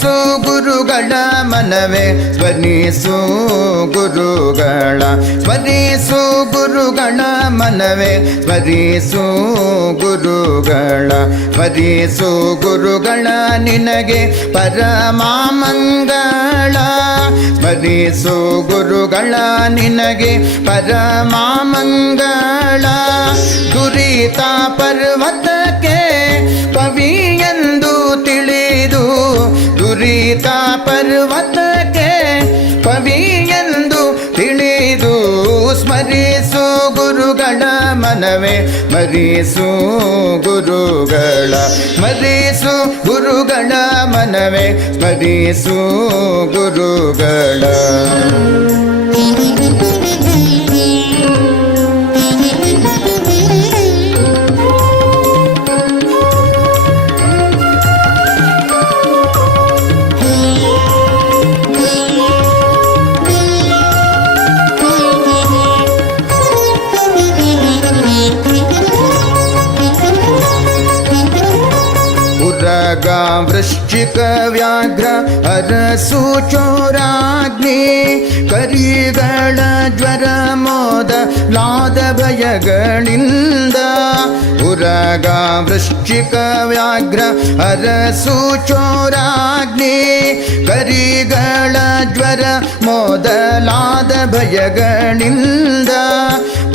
ಸ್ಮರಿಸು ಗುರುಗಳ ಮನವೇ ಸ್ಮರಿಸು ಗುರುಗಳ ಸ್ಮರಿಸು ಗುರುಗಳ ಮನವೇ ಸ್ಮರಿಸು ಗುರುಗಳ ಸ್ಮರಿಸು ಗುರುಗಳ ನಿನಗೆ ಪರಮಾಮಂಗಳ ಸ್ಮರಿಸು ಗುರುಗಳ ನಿನಗೆ ಪರಮಾಮಂಗಳ ದುರಿತ ಪರ್ವತಕ್ಕೆ ಕವಿಯೆಂದು ತಿಳಿದು ದುರಿತ ಪರ್ವತಕ್ಕೆ ಕವಿಯೆಂದು ತಿಳಿದು ಸ್ಮರಿಸು ಗುರುಗಳ ಮನವೇ ಸ್ಮರಿಸು ಗುರುಗಳ ಸ್ಮರಿಸು ಗುರುಗಳ ಮನವೇ ಸ್ಮರಿಸು ಗುರುಗಳ ವೃಶ್ಚಿಕ ವ್ಯಾಘ್ರ ಅರಸು ಚೋರಾಗ್ನಿ ಕರಿಗಳ ಜ್ವರ ಮೋದ ಲಾದ ಭಯಗಳಿಂದ ಉರಗ ವೃಶ್ಚಿಕ ವ್ಯಾಘ್ರ ಅರಸು ಚೋರಾಗ್ನಿ ಕರಿಗಳ ಜ್ವರ ಮೊದಲಾದ ಭಯಗಳಿಂದ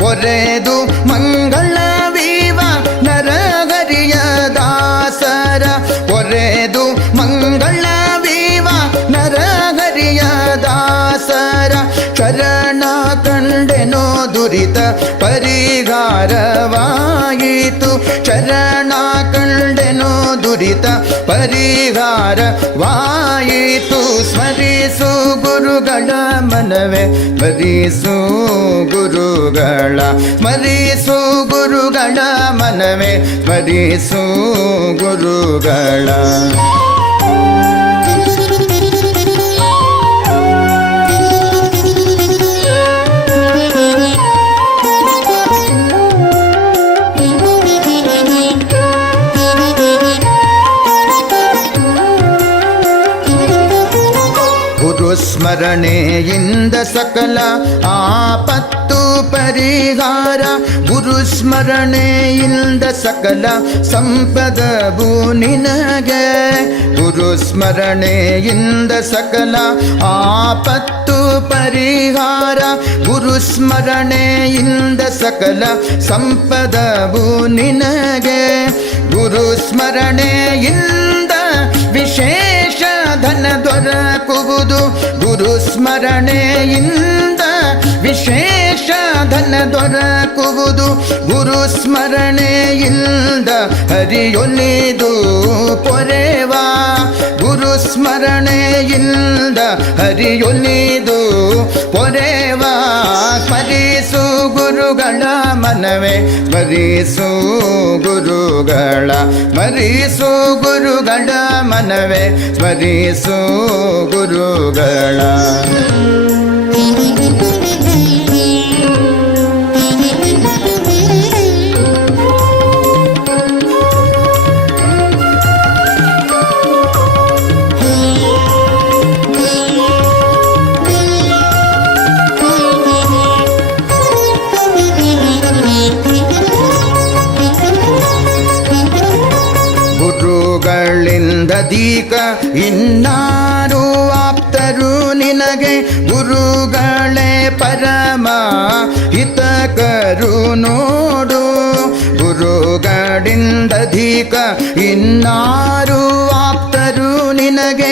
ಒರೆದು ಮಂಗಳವೀವ ನರಹರಿಯ ದಾಸರ ಒರೆದು ಮಂಗಳವೀವ ನರಹರಿಯ ದಾಸರ ಚರಣ ಕಂಡೆನೋ ದುರಿತ ಪರಿಹಾರವಾಯಿತು ಚರಣ ಕಂಡೆನೋ ದುರಿತ ಪರಿಹಾರವಾಯಿತು ಸ್ಮರಿಸು ಗುರುಗಳ ಮನವೇ ಸ್ಮರಿಸು ಗುರುಗಳ ಸ್ಮರಿಸು ಗುರುಗಳ ಮನವೇ ಸ್ಮರಿಸು ಗುರುಗಳ ಸ್ಮರಣೆಯಿಂದ ಸಕಲ ಆಪತ್ತು ಪರಿಹಾರ ಗುರು ಸ್ಮರಣೆಯಿಂದ ಸಕಲ ಸಂಪದವು ನಿನಗೆ ಗುರು ಸ್ಮರಣೆಯಿಂದ ಸಕಲ ಆಪತ್ತು ಪರಿಹಾರ ಗುರು ಸ್ಮರಣೆಯಿಂದ ಸಕಲ ಸಂಪದವು ನಿನಗೆ ಗುರು ಸ್ಮರಣೆಯಿಂದ ವಿಶೇಷ ಧನ ದೊರಕುವುದು ಗುರು ಸ್ಮರಣೆಯಿಂದ ವಿಶೇಷ ಧನ ದೊರಕುವುದು ಗುರು ಸ್ಮರಣೆಯಿಂದ ಹರಿಯೊಲಿದು ಪೊರೆವಾ ಗುರು ಸ್ಮರಣೆಯಿಂದ ಹರಿಯೊಲಿದು ಪೊರೆವಾ ಸ್ಮರಿಸು ಗುರುಗಳ ಮನವೇ ಸ್ಮರಿಸು ಗುರುಗಳ ಸ್ಮರಿಸು ಗುರುಗಳ ಮನವೇ ಸ್ಮರಿಸು ಗುರುಗಳ ಗುರುಗಳಿಂದದೀಕ ಇನ್ನಾರು ಆಪ್ತರು ನಿನಗೆ ಗುರುಗಳೇ ಪರಮ ಹಿತಕರು ನೋಡು ಗುರುಗಳಿಂದದೀಕ ಇನ್ನಾರು ಆಪ್ತರು ನಿನಗೆ